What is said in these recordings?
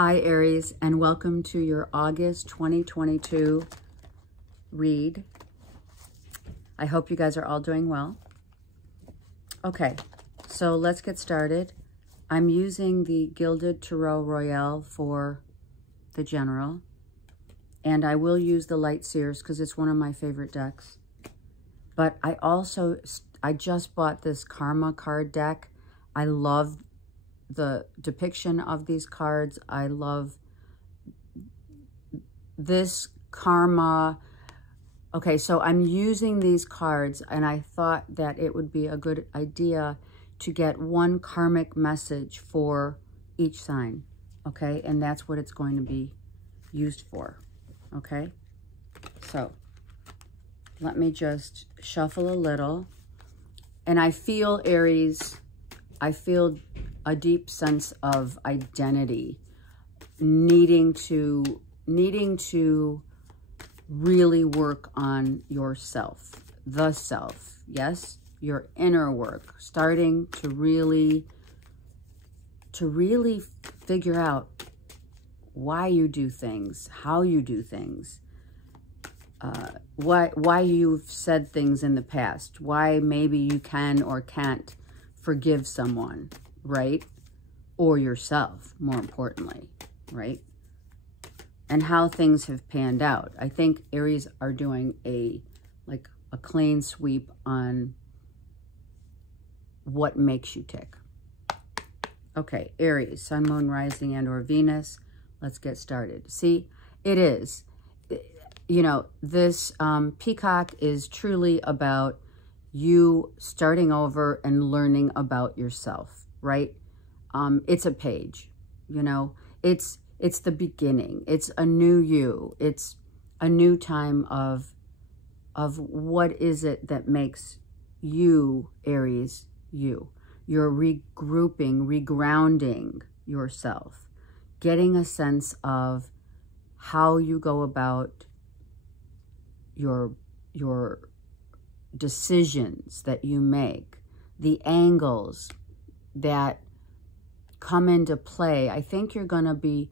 Hi, Aries, and welcome to your August 2022 read. I hope you guys are all doing well. Okay, so let's get started. I'm using the Gilded Tarot Royale for the general, and I will use the Light Seers because it's one of my favorite decks. But I just bought this Karma card deck. I love the depiction of these cards. I love this Karma. Okay, so I'm using these cards, and I thought that it would be a good idea to get one karmic message for each sign, okay? And that's what it's going to be used for, okay? So let me just shuffle a little. And I feel, Aries, I feel a deep sense of identity, needing to really work on yourself, the self, yes, your inner work, starting to really figure out why you do things, how you do things, why you've said things in the past, why maybe you can or can't forgive someone, right? Or yourself, more importantly, right? And how things have panned out. I think Aries are doing a clean sweep on what makes you tick. Okay, Aries, Sun, Moon, Rising, and or Venus. Let's get started. See, it is, you know, this Peacock is truly about you starting over and learning about yourself, right? It's a page, you know, it's the beginning. It's a new you. It's a new time of what is it that makes you, Aries, you. You're regrouping, regrounding yourself, getting a sense of how you go about your decisions that you make, the angles that come into play. I think you're going to be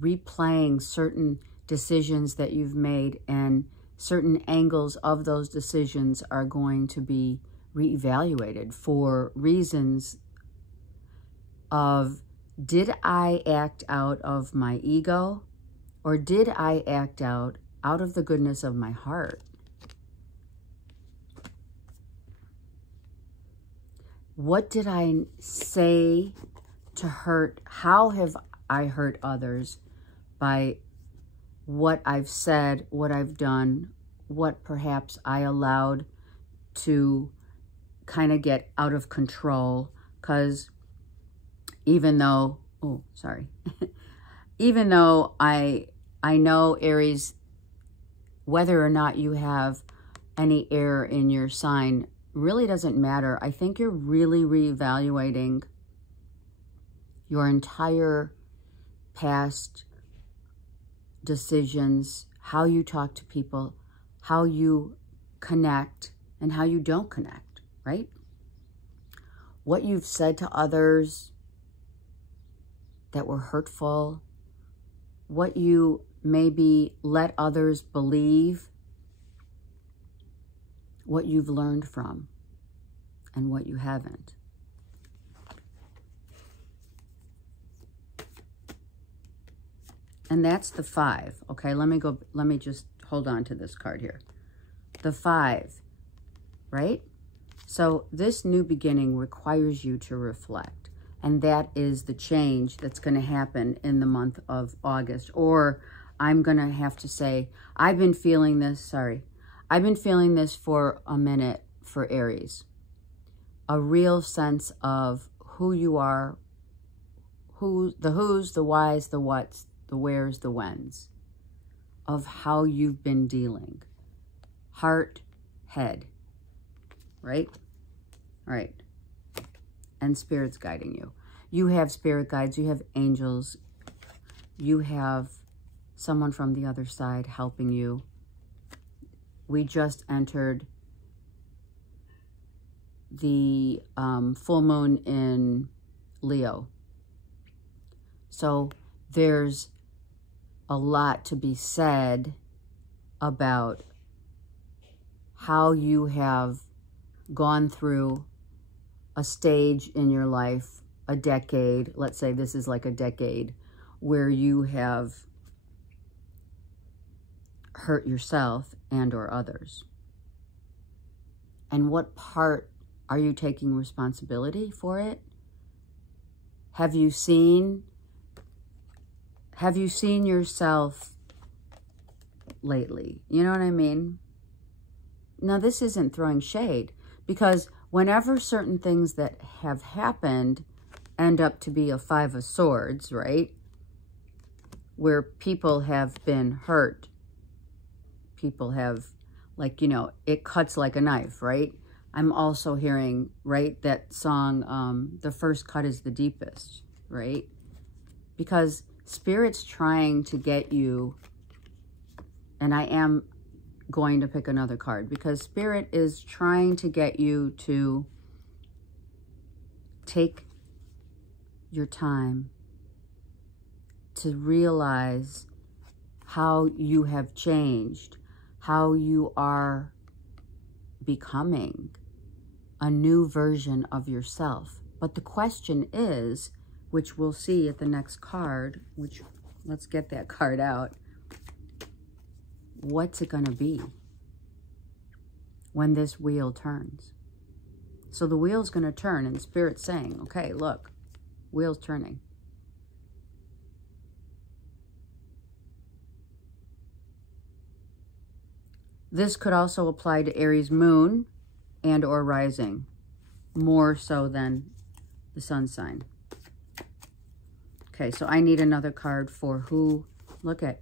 replaying certain decisions that you've made, and certain angles of those decisions are going to be reevaluated for reasons of, did I act out of my ego, or did I act out of the goodness of my heart? What did I say to hurt? How have I hurt others by what I've said, what I've done, what perhaps I allowed to kind of get out of control? Because even though, oh, sorry, even though I know, Aries, whether or not you have any air in your sign really doesn't matter. I think you're really reevaluating your entire past decisions, how you talk to people, how you connect, and how you don't connect, right? What you've said to others that were hurtful, what you maybe let others believe, what you've learned from, and what you haven't. And that's the 5. Okay, let me just hold on to this card here. The 5, right? So this new beginning requires you to reflect. And that is the change that's going to happen in the month of August. Or I'm going to have to say, I've been feeling this, I've been feeling this for a minute for Aries. A real sense of who you are, the who's, the why's, the what's, the where's, the when's, of how you've been dealing. Heart, head, right? All right. And Spirit's guiding you. You have spirit guides, you have angels, you have someone from the other side helping you. We just entered the full moon in Leo. So there's a lot to be said about how you have gone through a stage in your life, a decade, let's say this is like a decade, where you have hurt yourself and or others. And what part are you taking responsibility for it? Have you seen yourself lately? You know what I mean? Now, this isn't throwing shade, because whenever certain things that have happened end up to be a 5 of Swords, right? Where people have been hurt. People have, like, you know, it cuts like a knife, right? I'm also hearing, right, that song, the first cut is the deepest, right? Because Spirit's trying to get you, and I am going to pick another card, because Spirit is trying to get you to take your time to realize how you have changed, how you are becoming a new version of yourself. But the question is, which we'll see at the next card, which, let's get that card out. What's it going to be when this wheel turns? So the wheel's going to turn, and Spirit's saying, okay, look, wheel's turning. This could also apply to Aries moon and or rising, more so than the sun sign. Okay, so I need another card for who, look at,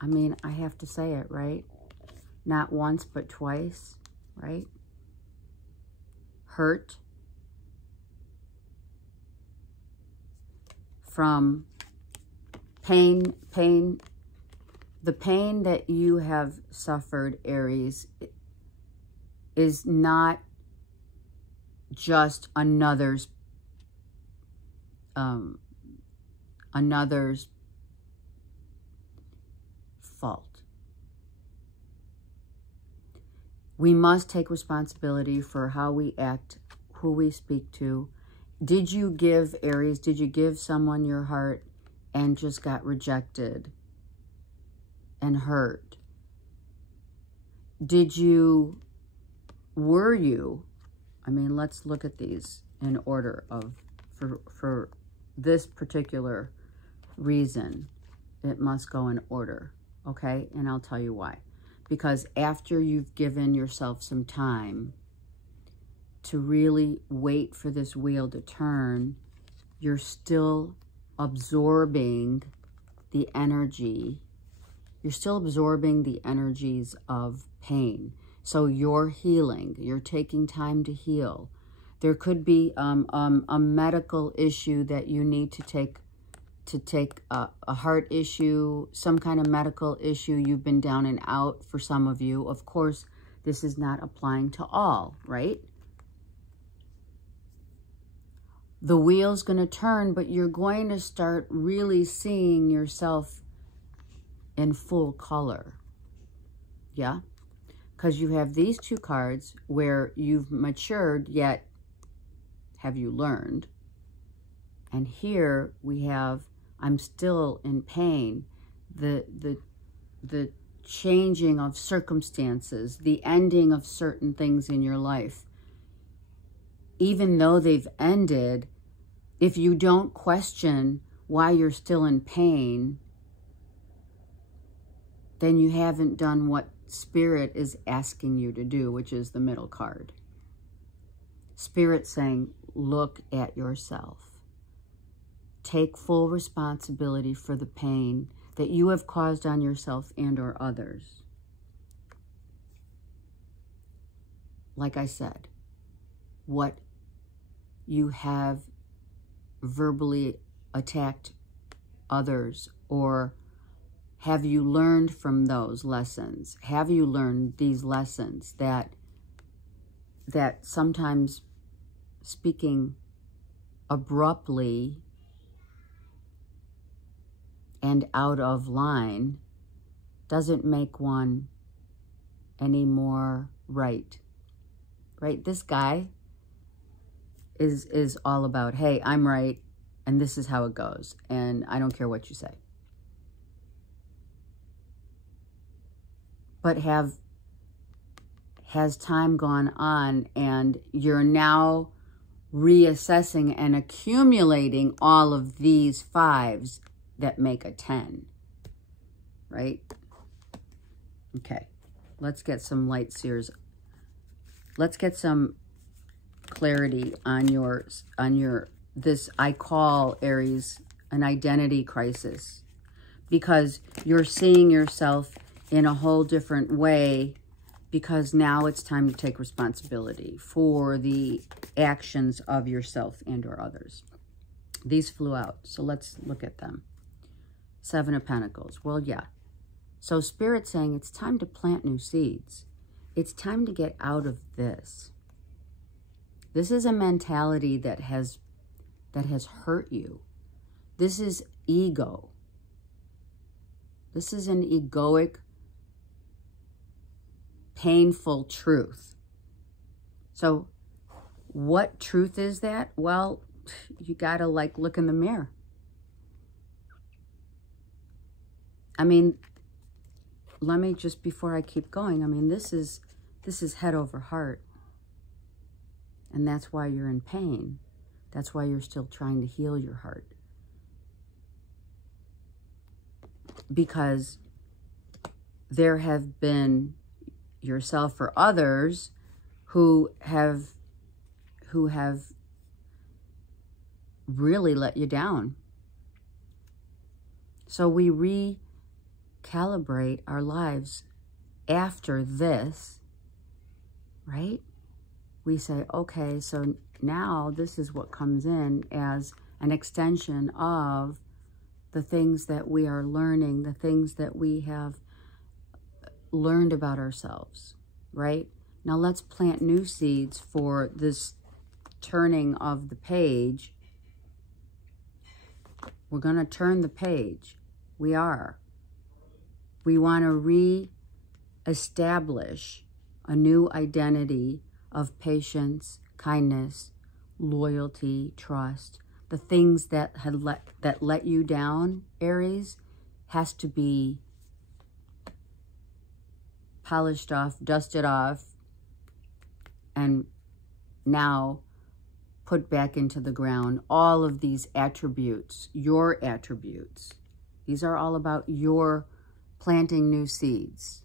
I mean, I have to say it, right? Not once, but twice, right? Hurt from pain, the pain that you have suffered, Aries, is not just another's fault. We must take responsibility for how we act, who we speak to. Did you give, Aries, did you give someone your heart and just got rejected and hurt? Were you, I mean, let's look at these in order of, for this particular reason, it must go in order, okay? And I'll tell you why. Because after you've given yourself some time to really wait for this wheel to turn, you're still absorbing the energy. You're still absorbing the energies of pain. So you're healing. You're taking time to heal. There could be a medical issue that you need to take a heart issue, some kind of medical issue. You've been down and out for some of you. Of course, this is not applying to all, right? The wheel's going to turn, but you're going to start really seeing yourself in full color. Yeah? Because you have these two cards where you've matured, yet have you learned? And here we have, I'm still in pain. The changing of circumstances, the ending of certain things in your life. Even though they've ended, if you don't question why you're still in pain, then you haven't done what Spirit is asking you to do, which is the middle card. Spirit saying, look at yourself. Take full responsibility for the pain that you have caused on yourself and or others. Like I said, what you have verbally attacked others, or have you learned from those lessons? Have you learned these lessons that sometimes speaking abruptly and out of line doesn't make one any more right. Right? This guy is all about, hey, I'm right, and this is how it goes, and I don't care what you say. But has time gone on and you're now reassessing and accumulating all of these 5s that make a 10, right? Okay, let's get some light seers. Let's get some clarity on this, I call, Aries, an identity crisis, because you're seeing yourself in a whole different way, because now it's time to take responsibility for the actions of yourself and or others. These flew out, so let's look at them. 7 of Pentacles. Well, yeah. So Spirit's saying it's time to plant new seeds. It's time to get out of this. This is a mentality that has hurt you. This is ego. This is an egoic, painful truth. So what truth is that? Well, you gotta look in the mirror. I mean, let me just, before I keep going, I mean, this is head over heart. And that's why you're in pain. That's why you're still trying to heal your heart. Because there have been, yourself or others, who have really let you down. So we recalibrate our lives after this, right? We say, okay, so now this is what comes in as an extension of the things that we are learning, the things that we have learned about ourselves, right? Now let's plant new seeds for this turning of the page. We're going to turn the page. We are. We want to re-establish a new identity of patience, kindness, loyalty, trust. The things that let you down, Aries, has to be polished off, dusted off, and now put back into the ground. All of these attributes, your attributes, these are all about your planting new seeds,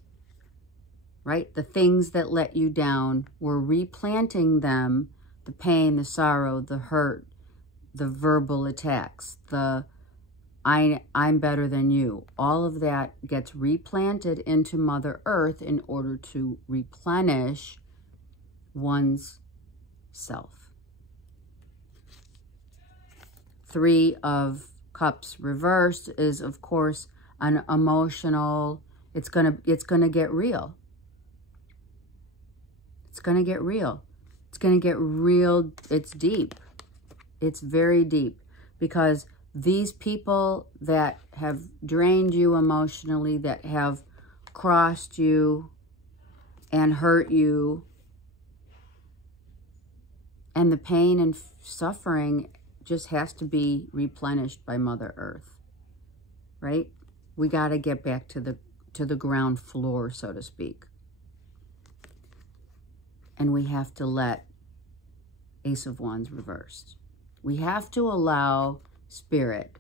right? The things that let you down, we're replanting them, the pain, the sorrow, the hurt, the verbal attacks, the I'm better than you. All of that gets replanted into Mother Earth in order to replenish one's self. 3 of Cups reversed is, of course, an emotional, it's gonna get real. It's gonna get real. It's gonna get real. It's deep. It's very deep, because these people that have drained you emotionally, that have crossed you and hurt you, and the pain and suffering just has to be replenished by Mother Earth, right? We got to get back to the ground floor, so to speak. And we have to let Ace of Wands reversed. We have to allow Spirit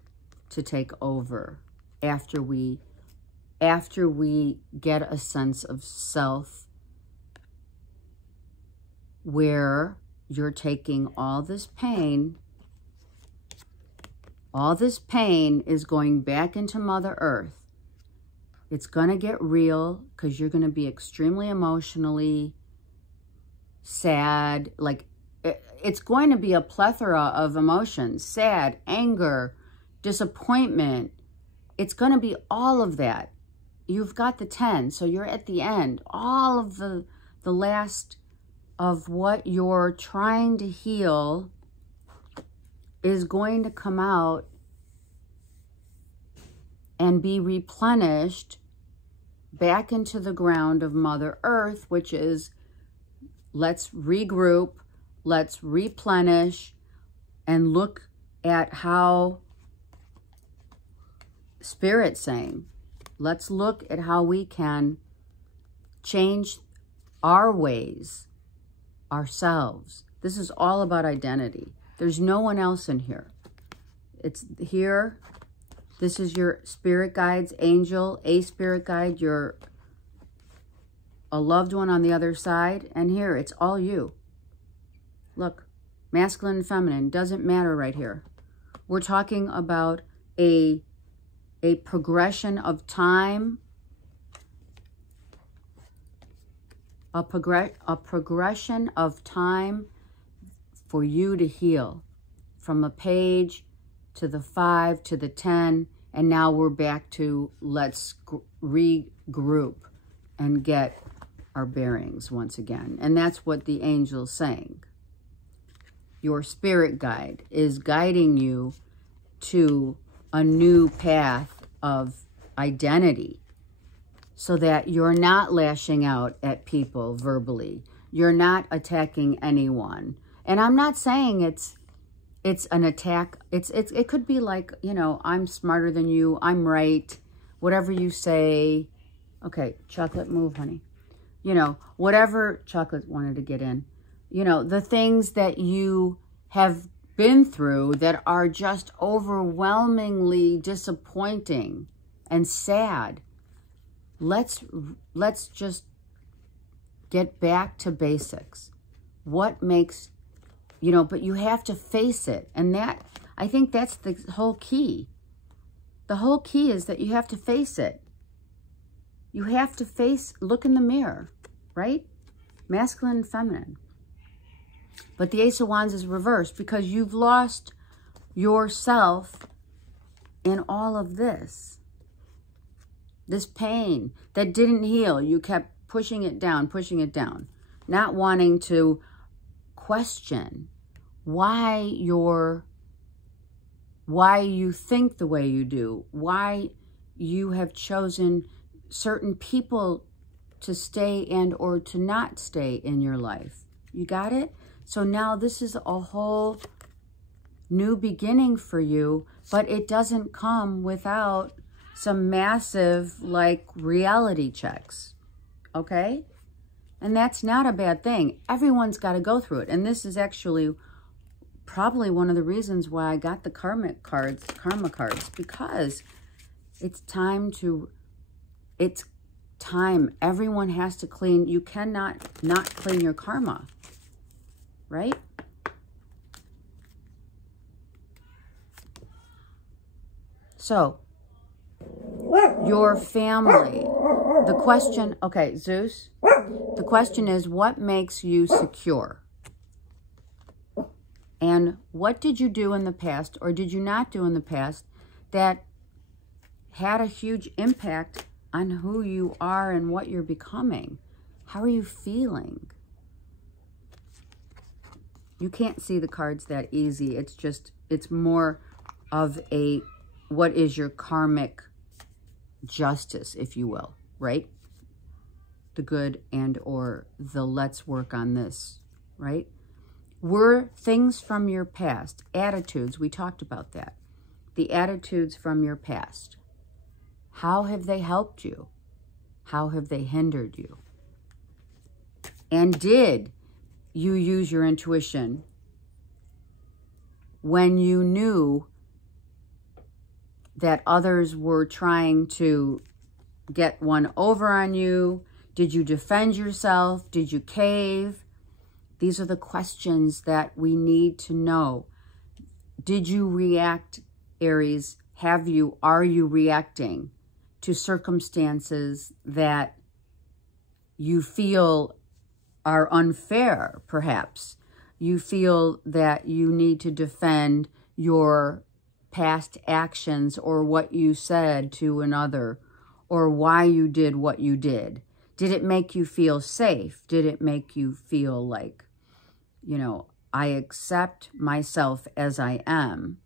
to take over after we get a sense of self, where you're taking all this pain is going back into Mother Earth. It's going to get real, because you're going to be extremely emotionally sad. It's going to be a plethora of emotions: sad, anger, disappointment. It's going to be all of that. You've got the 10, so you're at the end. All of the last of what you're trying to heal is going to come out and be replenished back into the ground of Mother Earth, which is, let's regroup, let's replenish, and look at how Spirit's saying, let's look at how we can change our ways, ourselves. This is all about identity. There's no one else in here. It's here. This is your spirit guides, angel, a spirit guide, a loved one on the other side. And here, it's all you. Look, masculine and feminine, doesn't matter right here. We're talking about a progression of time, a progression of time for you to heal from a page to the 5 to the 10, and now we're back to let's regroup and get our bearings once again. And that's what the angel's saying. Your spirit guide is guiding you to a new path of identity so that you're not lashing out at people verbally. You're not attacking anyone. And I'm not saying it's an attack. It could be like, you know, I'm smarter than you. I'm right. Whatever you say. Okay, Chocolate, move, honey. You know, whatever Chocolate wanted to get in. You know, the things that you have been through that are just overwhelmingly disappointing and sad. Let's just get back to basics. What makes, you know, but you have to face it. And that, I think that's the whole key. The whole key is that you have to face it. You have to face, look in the mirror, right? Masculine and feminine. But the Ace of Wands is reversed because you've lost yourself in all of this. This pain that didn't heal. You kept pushing it down, not wanting to question why you think the way you do, why you have chosen certain people to stay and or to not stay in your life. You got it? So now this is a whole new beginning for you, but it doesn't come without some massive, like, reality checks, okay? And that's not a bad thing. Everyone's got to go through it. And this is actually probably one of the reasons why I got the karma cards, because it's time. Everyone has to clean. You cannot not clean your karma, right? So, your family, the question, okay, Zeus, the question is, what makes you secure? And what did you do in the past, or did you not do in the past, that had a huge impact on who you are and what you're becoming? How are you feeling? You can't see the cards that easy. It's just, it's more of a, what is your karmic justice, if you will, right? The good and or the let's work on this, right? Were things from your past, attitudes, we talked about that. The attitudes from your past. How have they helped you? How have they hindered you? And did you use your intuition when you knew that others were trying to get one over on you? Did you defend yourself? Did you cave? These are the questions that we need to know. Did you react, Aries? Are you reacting to circumstances that you feel are unfair, perhaps? You feel that you need to defend your past actions or what you said to another or why you did what you did. Did it make you feel safe? Did it make you feel like, I accept myself as I am?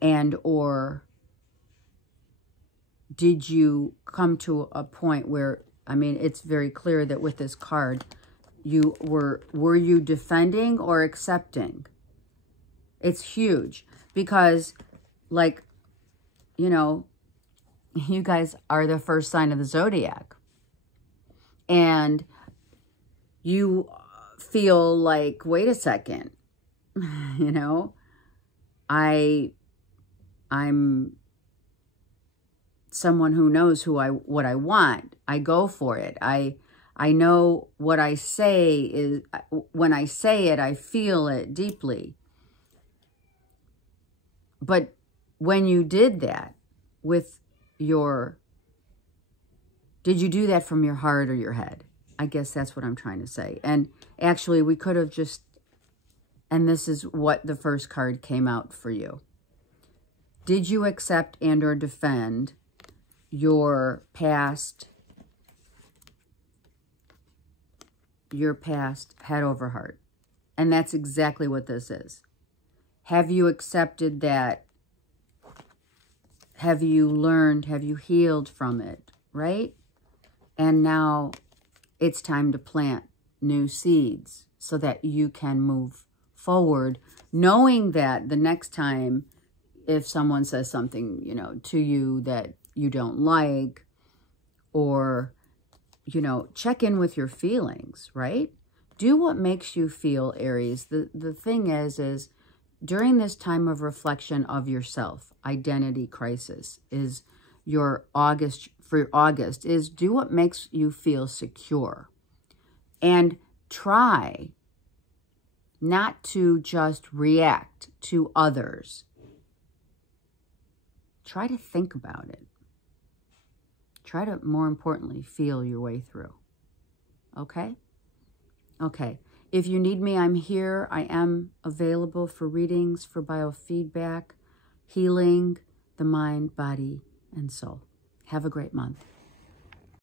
And or did you come to a point where, it's very clear that with this card, were you defending or accepting? It's huge because, like, you guys are the first sign of the zodiac. And you feel like, wait a second, I'm someone who knows what I want. I go for it. I know what I say is, when I say it, I feel it deeply. But when you did that with did you do that from your heart or your head? I guess that's what I'm trying to say. And actually, we could have just, and this is what the first card came out for you. Did you accept and or defend your past head over heart? And that's exactly what this is. Have you accepted that? Have you learned? Have you healed from it? Right? And now it's time to plant new seeds so that you can move forward, knowing that the next time, if someone says something, to you that you don't like, or, check in with your feelings, right? Do what makes you feel, Aries. The thing is during this time of reflection of yourself, identity crisis is your August, is do what makes you feel secure. And try not to just react to others. Try to think about it. Try to, more importantly, feel your way through. Okay? Okay. If you need me, I'm here. I am available for readings, for biofeedback, healing the mind, body, and soul. Have a great month.